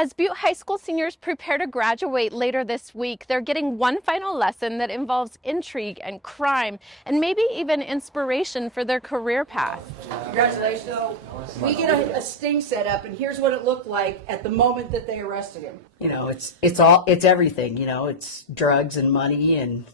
As Butte High School seniors prepare to graduate later this week, they're getting one final lesson that involves intrigue and crime and maybe even inspiration for their career path. Congratulations. So we get a sting set up, and here's what it looked like at the moment that they arrested him. You know, it's everything. You know, it's drugs and money and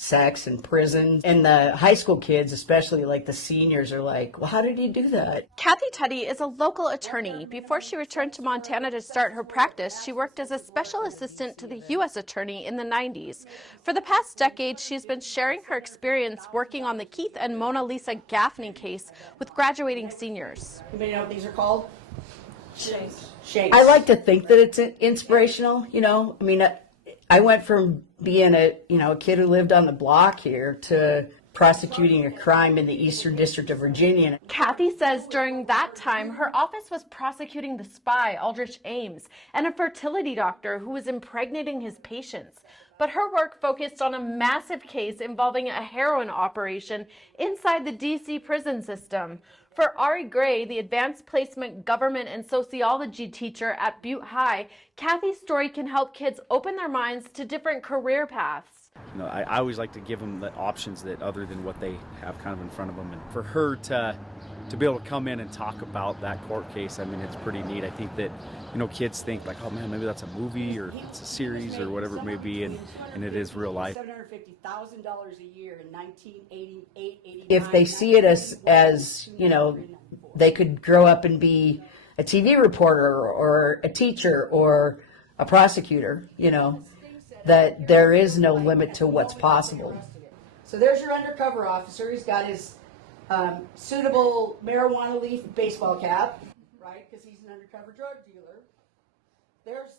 sex and prison. And the high school kids, especially like the seniors, are like, well, how did he do that? Kathy Tutty is a local attorney. Before she returned to Montana to start her practice, she worked as a special assistant to the U.S. attorney in the 90s. For the past decade, she's been sharing her experience working on the Keith and Mona Lisa Gaffney case with graduating seniors. Anybody know what these are called? Shapes. I like to think that it's inspirational. You know, I mean, I went from being a kid who lived on the block here to prosecuting a crime in the Eastern District of Virginia. Kathy says during that time, her office was prosecuting the spy, Aldrich Ames, and a fertility doctor who was impregnating his patients. But her work focused on a massive case involving a heroin operation inside the D.C. prison system. For Ari Gray, the advanced placement government and sociology teacher at Butte High, Kathy's story can help kids open their minds to different career paths. You know, I always like to give them the options that other than what they have kind of in front of them. And for her to be able to come in and talk about that court case, I mean, it's pretty neat. I think that, you know, kids think like, oh man, maybe that's a movie or it's a series or whatever it may be, and it is real life. $750,000 a year in 1988, 89. If they see it as you know, they could grow up and be a TV reporter or a teacher or a prosecutor, you know, that there is no limit to what's possible. So there's your undercover officer. He's got his suitable marijuana leaf baseball cap, right? Because he's an undercover drug dealer. There's